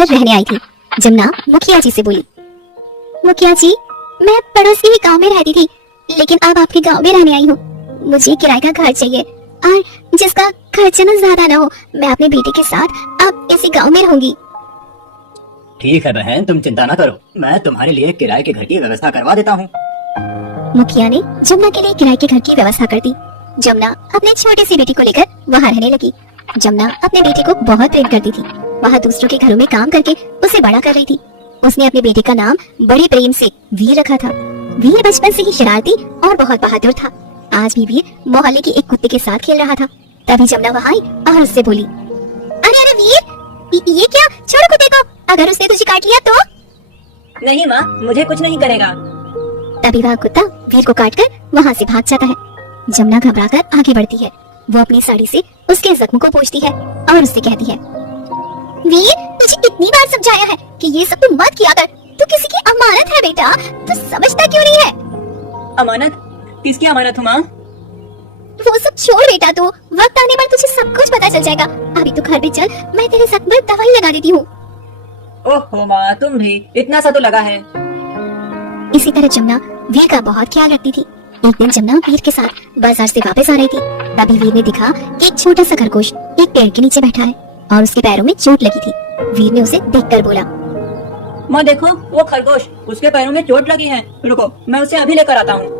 रहने आई थी। जमुना मुखिया जी से बोली, मुखिया जी, मैं पड़ोस के ही गांव में रहती थी, लेकिन अब आपके गांव में रहने आई हूँ। मुझे किराए का घर चाहिए और जिसका खर्चा ना ज्यादा ना हो। मैं अपने बेटे के साथ अब इसी गांव में रहूंगी। ठीक है बहन, तुम चिंता ना करो, मैं तुम्हारे लिए किराए के घर की व्यवस्था करवा देता हूँ। मुखिया ने जमुना के लिए किराए के घर की व्यवस्था कर दी। जमुना अपने छोटे सी बेटी को लेकर वहाँ रहने लगी। जमुना अपने बेटे को बहुत प्रेम करती थी। वहाँ दूसरों के घरों में काम करके उसे बड़ा कर रही थी। उसने अपने बेटे का नाम बड़े प्रेम से वीर रखा था। वीर बचपन से ही शरारती और बहुत बहादुर था। आज भी वीर मोहल्ले के एक कुत्ते के साथ खेल रहा था। तभी जमुना वहाँ आई और उससे बोली, अरे अरे वीर, ये क्या? छोड़ो कुत्ते को, अगर उसने तुझे काट लिया तो? नहीं माँ, मुझे कुछ नहीं करेगा। तभी वह कुत्ता वीर को काटकर वहाँ से भाग जाता है। जमुना घबराकर आगे बढ़ती है। वो अपनी साड़ी से उसके जख्म को पोंछती है और उससे कहती है, वीर, तुझे कितनी बार समझाया है कि ये सब तुम मत किया कर। तू किसी की अमानत है बेटा, तू समझता क्यों नहीं है? अमानत? किसकी अमानत हूँ माँ? वो सब छोड़ बेटा, तू वक्त आने पर तुझे सब कुछ पता चल जाएगा। अभी तू घर भी चल, मैं तेरे जख्म पर दवाई लगा देती हूँ। ओहो माँ, तुम भी इतना सा तो लगा है। इसी तरह जमुना वीर का बहुत ख्याल रखती थी। एक दिन जमुना वीर के साथ बाजार से वापस आ रही थी। तभी वीर ने देखा कि एक छोटा सा खरगोश एक पेड़ के नीचे बैठा है और उसके पैरों में चोट लगी थी। वीर ने उसे देखकर बोला, माँ देखो, वो खरगोश, उसके पैरों में चोट लगी है। रुको, मैं उसे अभी लेकर आता हूँ।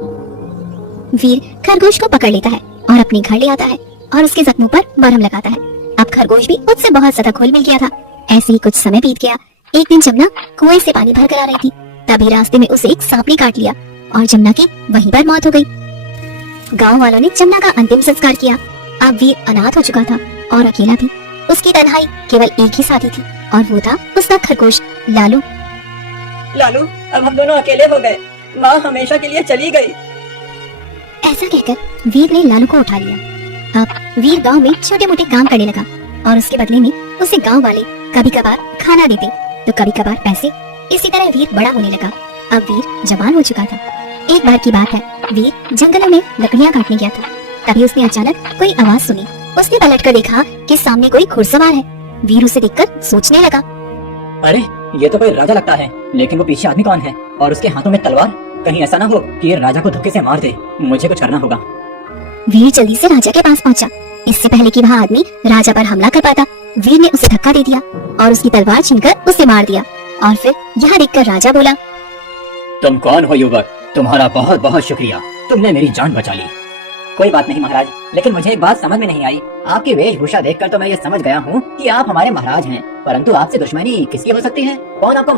वीर खरगोश को पकड़ लेता है और अपने घर ले आता है और उसके जख्मों पर मरहम लगाता है। अब खरगोश भी उससे बहुत ज्यादा घुल मिल गया था। ऐसे ही कुछ समय बीत गया। एक दिन जमुना कुएं से पानी भर कर आ रही थी। तभी रास्ते में उसे एक सांप ने काट लिया और जमुना की वहीं पर मौत हो गई। गांव वालों ने जमुना का अंतिम संस्कार किया। अब वीर अनाथ हो चुका था और अकेला भी। उसकी तन्हाई केवल एक ही साथी थी और वो था उसका खरगोश लालू। लालू, अब हम दोनों अकेले हो गए। माँ हमेशा के लिए चली गई। ऐसा कहकर वीर ने लालू को उठा लिया। अब वीर गांव में छोटे मोटे काम करने लगा और उसके बदले में उसे गांव वाले कभी कभार खाना देते तो कभी कभार पैसे। इसी तरह वीर बड़ा होने लगा। अब वीर जवान हो चुका था। एक बार की बात है, वीर जंगलों में लकड़ियां काटने गया था। तभी उसने अचानक कोई आवाज सुनी। उसने पलटकर देखा कि सामने कोई घुड़सवार है। वीर उसे देखकर सोचने लगा, अरे ये तो कोई राजा लगता है, लेकिन वो पीछे आदमी कौन है और उसके हाथों में तलवार? कहीं ऐसा ना हो कि ये राजा को धक्के से मार दे। मुझे कुछ करना होगा। वीर जल्दी से राजा के पास पहुंचा। इससे पहले कि वह आदमी राजा पर हमला कर पाता, वीर ने उसे धक्का दे दिया और उसकी तलवार छीनकर उसे मार दिया। और फिर यह देखकर राजा बोला, तुम कौन हो युवक? तुम्हारा बहुत बहुत शुक्रिया, तुमने मेरी जान बचा ली। कोई बात नहीं महाराज, लेकिन मुझे एक बात समझ में नहीं आई। आपकी वेशभूषा देखकर तो मैं ये समझ गया हूँ कि आप हमारे महाराज हैं, परंतु आपसे दुश्मनी किसकी हो सकती है? कौन आपको